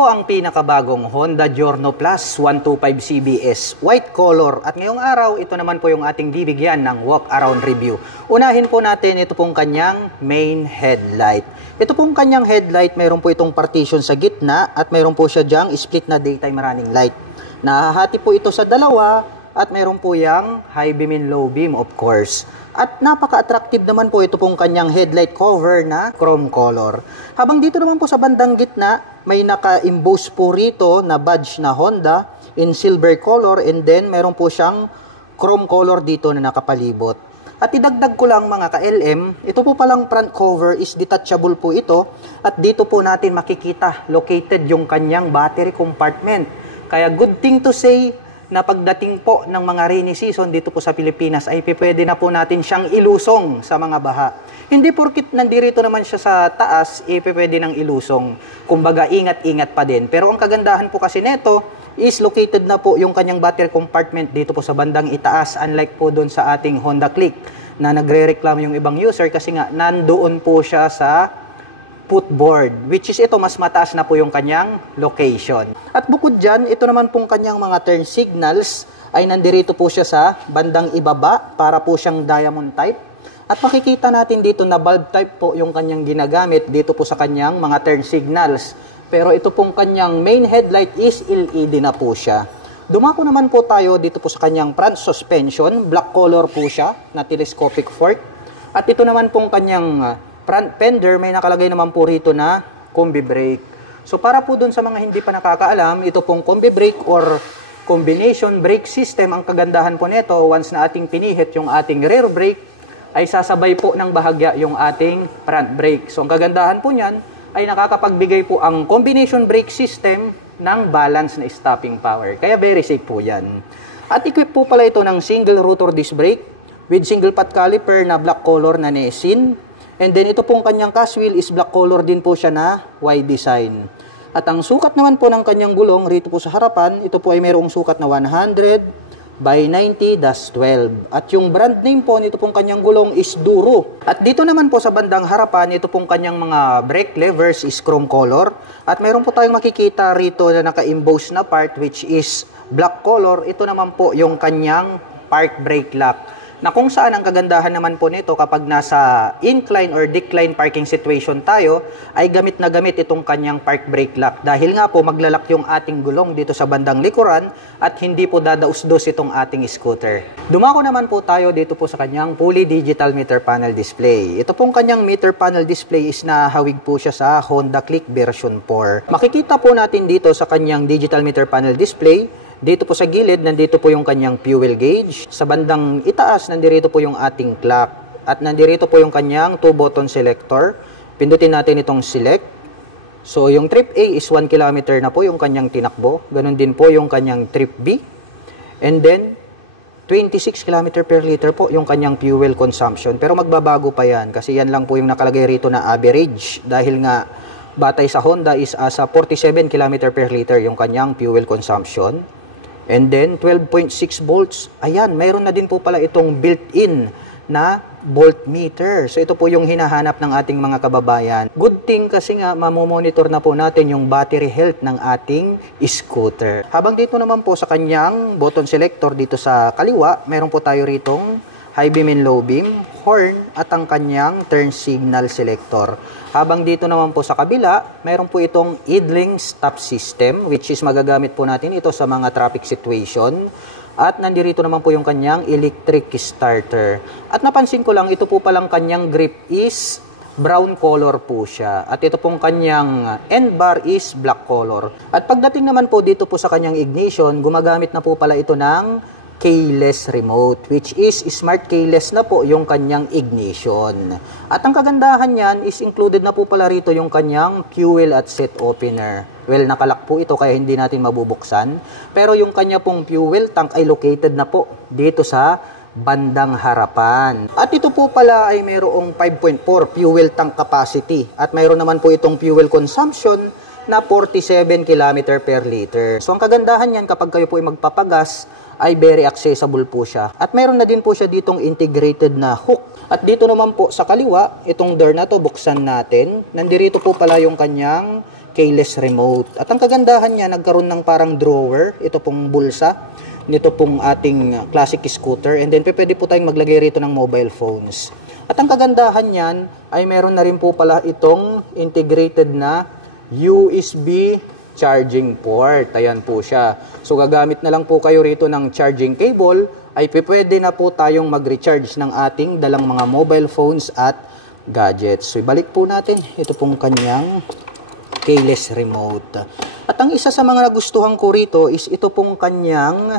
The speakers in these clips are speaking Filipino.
po ang pinakabagong Honda Giorno Plus 125 CBS white color at ngayong araw ito naman po yung ating bibigyan ng walk around review. Unahin po natin ito pong kanyang main headlight. Ito pong kanyang headlight, mayroon po itong partition sa gitna at mayroon po siya dyang split na daytime running light. Nahahati po ito sa dalawa at mayroon po yang high beam and low beam of course. At napaka-attractive naman po ito pong kanyang headlight cover na chrome color. Habang dito naman po sa bandang gitna, may naka-emboss po rito na badge na Honda in silver color and then meron po siyang chrome color dito na nakapalibot. At idagdag ko lang mga ka-LM, ito po palang front cover is detachable po ito at dito po natin makikita located yung kanyang battery compartment. Kaya good thing to say na pagdating po ng mga rainy season dito po sa Pilipinas ay pwede na po natin siyang ilusong sa mga baha. Hindi porkit nandirito naman siya sa taas, pwede nang ilusong. Kumbaga, ingat-ingat pa din. Pero ang kagandahan po kasi neto is located na po yung kanyang battery compartment dito po sa bandang itaas. Unlike po doon sa ating Honda Click na nagre-reklamo yung ibang user kasi nga nandoon po siya sa footboard, which is ito mas mataas na po yung kanyang location. At bukod dyan, ito naman pong kanyang mga turn signals ay nandirito po siya sa bandang ibaba para po siyang diamond type. At makikita natin dito na bulb type po yung kanyang ginagamit dito po sa kanyang mga turn signals. Pero ito pong kanyang main headlight is LED na po siya. Dumako naman po tayo dito po sa kanyang front suspension. Black color po siya na telescopic fork. At ito naman pong kanyang front fender, may nakalagay naman po rito na combi brake. So para po dun sa mga hindi pa nakakaalam, ito pong combi brake or combination brake system, ang kagandahan po nito, once na ating pinihit yung ating rear brake, ay sasabay po ng bahagya yung ating front brake. So ang kagandahan po niyan, ay nakakapagbigay po ang combination brake system ng balance na stopping power. Kaya very safe po yan. At equip po pala ito ng single rotor disc brake with single pot caliper na black color na Nesin. And then ito pong kanyang cast wheel is black color din po siya na Y design. At ang sukat naman po ng kanyang gulong rito po sa harapan, ito po ay mayroong sukat na 100 by 90-12. At yung brand name po nito pong kanyang gulong is Duro. At dito naman po sa bandang harapan, ito pong kanyang mga brake levers is chrome color. At mayroon po tayong makikita rito na naka-emboss na part which is black color. Ito naman po yung kanyang park brake lock. Na kung saan ang kagandahan naman po nito kapag nasa incline or decline parking situation tayo, ay gamit na gamit itong kanyang park brake lock. Dahil nga po maglalak yung ating gulong dito sa bandang likuran at hindi po dadaus-dos itong ating scooter. Dumako naman po tayo dito po sa kanyang fully digital meter panel display. Ito pong kanyang meter panel display is nahawig po siya sa Honda Click version 4. Makikita po natin dito sa kanyang digital meter panel display, dito po sa gilid, nandito po yung kanyang fuel gauge. Sa bandang itaas, nandito po yung ating clock. At nandito po yung kanyang 2-button selector. Pindutin natin itong select. So, yung trip A is 1 km na po yung kanyang tinakbo. Ganon din po yung kanyang trip B. And then, 26 km per liter po yung kanyang fuel consumption. Pero magbabago pa yan kasi yan lang po yung nakalagay rito na average. Dahil nga, batay sa Honda is asa 47 km per liter yung kanyang fuel consumption. And then, 12.6 volts. Ayan, mayroon na din po pala itong built-in na voltmeter. So, ito po yung hinahanap ng ating mga kababayan. Good thing kasi nga, mamomonitor na po natin yung battery health ng ating scooter. Habang dito naman po sa kanyang button selector dito sa kaliwa, mayroon po tayo ritong high beam and low beam, horn, at ang kanyang turn signal selector. Habang dito naman po sa kabila, mayroon po itong idling stop system, which is magagamit po natin ito sa mga traffic situation. At nandito naman po yung kanyang electric starter. At napansin ko lang, ito po palang kanyang grip is brown color po siya. At ito pong kanyang end bar is black color. At pagdating naman po dito po sa kanyang ignition, gumagamit na po pala ito ng keyless remote, which is smart keyless na po yung kanyang ignition. At ang kagandahan niyan is included na po pala rito yung kanyang fuel at set opener. Well, nakalak po ito kaya hindi natin mabubuksan. Pero yung kanya pong fuel tank ay located na po dito sa bandang harapan. At ito po pala ay mayroong 5.4 fuel tank capacity. At mayroon naman po itong fuel consumption na 47 km per liter. So ang kagandahan niyan kapag kayo po ay magpapagas, ay very accessible po siya. At mayroon na din po siya ditong integrated na hook. At dito naman po sa kaliwa, itong door na to, buksan natin. Nandito po pala yung kanyang keyless remote. At ang kagandahan niya, nagkaroon ng parang drawer, ito pong bulsa, nito pong ating classic scooter. And then pwede po tayong maglagay rito ng mobile phones. At ang kagandahan niyan ay meron na rin po pala itong integrated na USB charging port. Ayan po siya. So gagamit na lang po kayo rito ng charging cable, ay pwede na po tayong mag-recharge ng ating dalang mga mobile phones at gadgets. So ibalik po natin, ito pong kanyang keyless remote. At ang isa sa mga nagustuhan ko rito is ito pong kanyang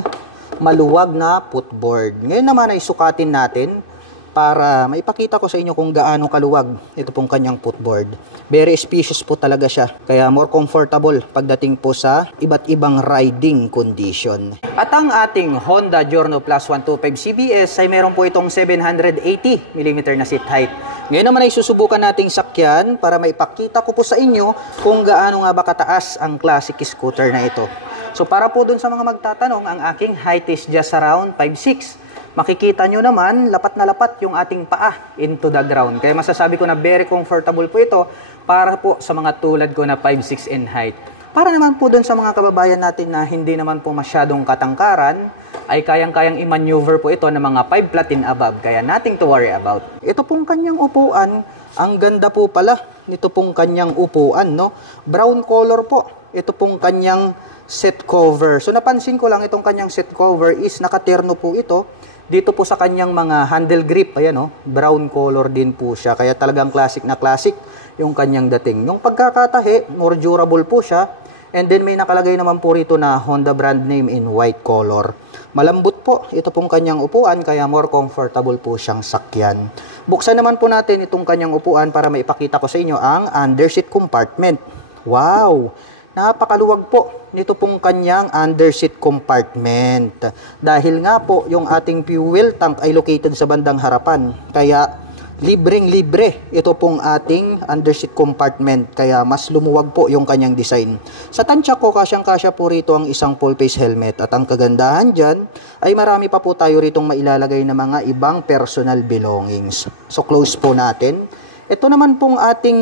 maluwag na footboard. Ngayon naman ay sukatin natin para maipakita ko sa inyo kung gaano kaluwag ito pong kanyang footboard. Very spacious po talaga siya, kaya more comfortable pagdating po sa iba't ibang riding condition. At ang ating Honda Giorno Plus 125 CBS ay meron po itong 780mm na seat height. Ngayon naman ay susubukan nating sakyan para maipakita ko po sa inyo kung gaano nga ba kataas ang classic scooter na ito. So para po dun sa mga magtatanong, ang aking height is just around 5'6". Makikita nyo naman, lapat na lapat yung ating paa into the ground. Kaya masasabi ko na very comfortable po ito para po sa mga tulad ko na 5'6" in height. Para naman po dun sa mga kababayan natin na hindi naman po masyadong katangkaran, ay kayang-kayang i-maneuver po ito ng mga 5 flat and above. Kaya nothing to worry about. Ito pong kanyang upuan, ang ganda po pala nito pong kanyang upuan, no? Brown color po. Ito pong kanyang seat cover. So napansin ko lang itong kanyang seat cover is nakaterno po ito. Dito po sa kanyang mga handle grip, ayan o, brown color din po siya. Kaya talagang classic na classic yung kanyang dating. Yung pagkakatahi, more durable po siya. And then may nakalagay naman po rito na Honda brand name in white color. Malambot po ito pong kanyang upuan, kaya more comfortable po siyang sakyan. Buksan naman po natin itong kanyang upuan para maipakita ko sa inyo ang underseat compartment. Wow! Napakaluwag po nito pong kanyang underseat compartment. Dahil nga po yung ating fuel tank ay located sa bandang harapan. Kaya libreng-libre ito pong ating underseat compartment. Kaya mas lumuwag po yung kanyang design. Sa tansya ko, kasyang-kasya po rito ang isang full face helmet. At ang kagandahan dyan ay marami pa po tayo ritong mailalagay na mga ibang personal belongings. So close po natin. Ito naman pong ating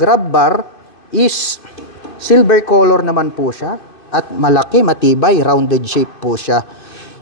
grab bar is silver color naman po siya at malaki, matibay, rounded shape po siya.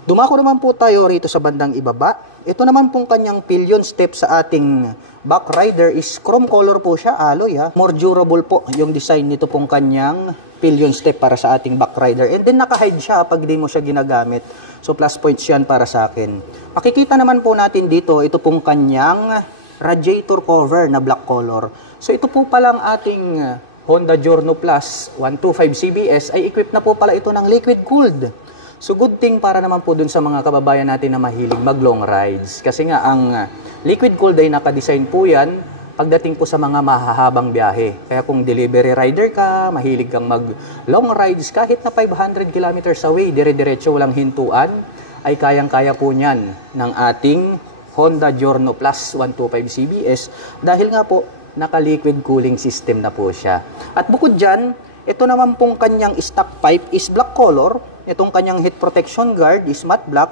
Dumako naman po tayo rito sa bandang ibaba. Ito naman pong kanyang pillion step sa ating back rider is chrome color po siya, alloy ha. More durable po yung design nito pong kanyang pillion step para sa ating back rider. And then naka-hide siya pag di mo siya ginagamit. So plus points yan para sa akin. Makikita naman po natin dito, ito pong kanyang radiator cover na black color. So ito po palang ating Honda Giorno Plus 125 CBS ay equipped na po pala ito ng liquid cooled. So good thing para naman po dun sa mga kababayan natin na mahilig mag long rides. Kasi nga ang liquid cooled ay nakadesign po yan pagdating po sa mga mahahabang biyahe. Kaya kung delivery rider ka, mahilig kang mag long rides kahit na 500 kilometers away, dire-diretso walang hintuan, ay kayang-kaya po niyan ng ating Honda Giorno Plus 125 CBS dahil nga po naka-liquid cooling system na po siya. At bukod dyan, ito naman pong kanyang stock pipe is black color. Itong kanyang heat protection guard is matte black.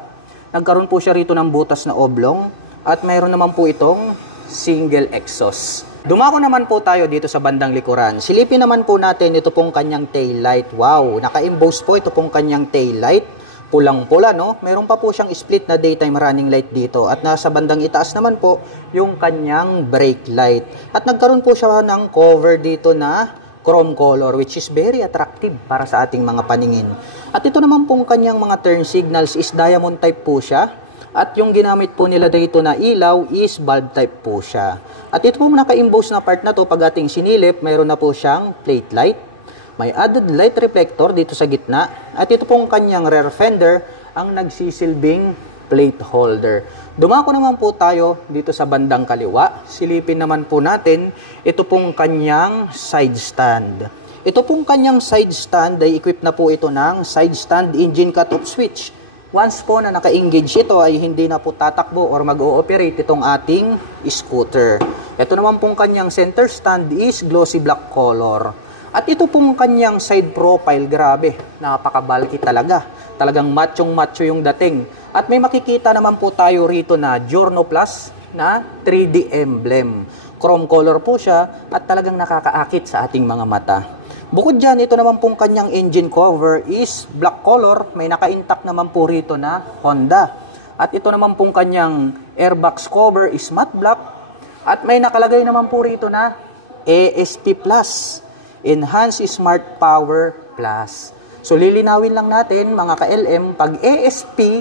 Nagkaroon po siya rito ng butas na oblong. At mayroon naman po itong single exhaust. Dumako naman po tayo dito sa bandang likuran. Silipin naman po natin ito pong kanyang tail light. Wow! Naka-emboss po ito pong kanyang tail light. Pulang-pula, no? Meron pa po siyang split na daytime running light dito. At nasa bandang itaas naman po yung kanyang brake light. At nagkaroon po siya ng cover dito na chrome color which is very attractive para sa ating mga paningin. At ito naman pong kanyang mga turn signals is diamond type po siya. At yung ginamit po nila dito na ilaw is bulb type po siya. At ito pong naka-emboss na part na to, pag ating sinilip, mayroon na po siyang plate light. May added light reflector dito sa gitna. At ito pong kanyang rear fender ang nagsisilbing plate holder. Dumako naman po tayo dito sa bandang kaliwa. Silipin naman po natin ito pong kanyang side stand. Ito pong kanyang side stand ay equipped na po ito ng side stand engine cut-off switch. Once po na naka-engage ito ay hindi na po tatakbo or mag-ooperate itong ating scooter. Ito naman pong kanyang center stand is glossy black color. At ito pong kanyang side profile, grabe, napaka-bulky talaga. Talagang machong-macho yung dating. At may makikita naman po tayo rito na Giorno Plus na 3D emblem. Chrome color po siya at talagang nakakaakit sa ating mga mata. Bukod dyan, ito naman pong kanyang engine cover is black color. May naka-intact naman po rito na Honda. At ito naman pong kanyang airbox cover is matte black. At may nakalagay naman po rito na ASP Plus, Enhanced Smart Power Plus. So lilinawin lang natin mga ka-LM, pag ASP,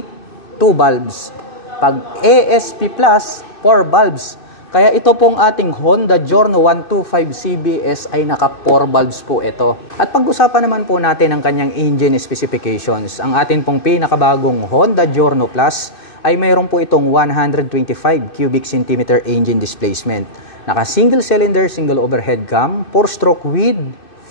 2 bulbs. Pag ASP Plus, 4 bulbs. Kaya ito pong ating Honda Giorno 125 CBS ay naka 4 bulbs po ito. At pag-usapan naman po natin ang kanyang engine specifications. Ang atin pong pinakabagong Honda Giorno Plus ay mayroon po itong 125 cubic centimeter engine displacement. Naka single cylinder, single overhead cam, 4-stroke with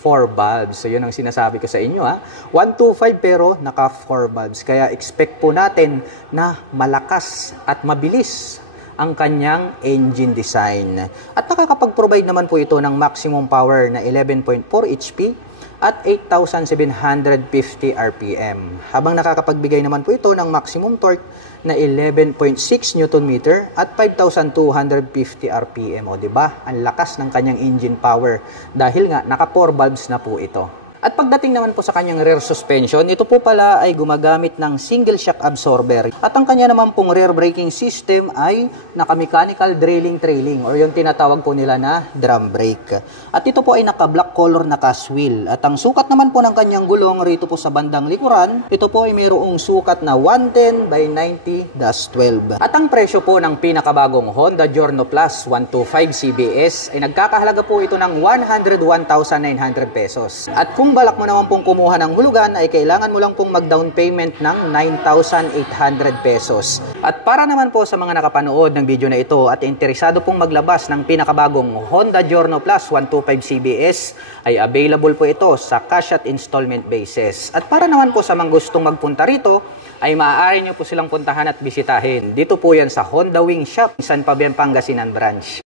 4 bulbs. So yun ang sinasabi ko sa inyo ha. 125 pero naka 4 bulbs. Kaya expect po natin na malakas at mabilis ang kanyang engine design. At nakakapag-provide naman po ito ng maximum power na 11.4 HP at 8,750 RPM. Habang nakakapagbigay naman po ito ng maximum torque na 11.6 Nm at 5,250 RPM. O diba? Ang lakas ng kanyang engine power dahil nga naka 4 bulbs na po ito. At pagdating naman po sa kanyang rear suspension, ito po pala ay gumagamit ng single shock absorber. At ang kanya naman pong rear braking system ay naka-mechanical trailing or yung tinatawag po nila na drum brake. At ito po ay naka-black color na cast wheel. At ang sukat naman po ng kanyang gulong rito po sa bandang likuran, ito po ay mayroong sukat na 110 by 90-12. At ang presyo po ng pinakabagong Honda Giorno Plus 125 CBS ay nagkakahalaga po ito ng 101,900 pesos. At kung balak mo naman pong kumuha ng hulugan ay kailangan mo lang pong mag-down payment ng 9,800 pesos. At para naman po sa mga nakapanood ng video na ito at interesado pong maglabas ng pinakabagong Honda Giorno Plus 125 CBS ay available po ito sa cash at installment basis. At para naman po sa mga gustong magpunta rito ay maaari nyo po silang puntahan at bisitahin. Dito po yan sa Honda Wing Shop, San Fabian, Pangasinan branch.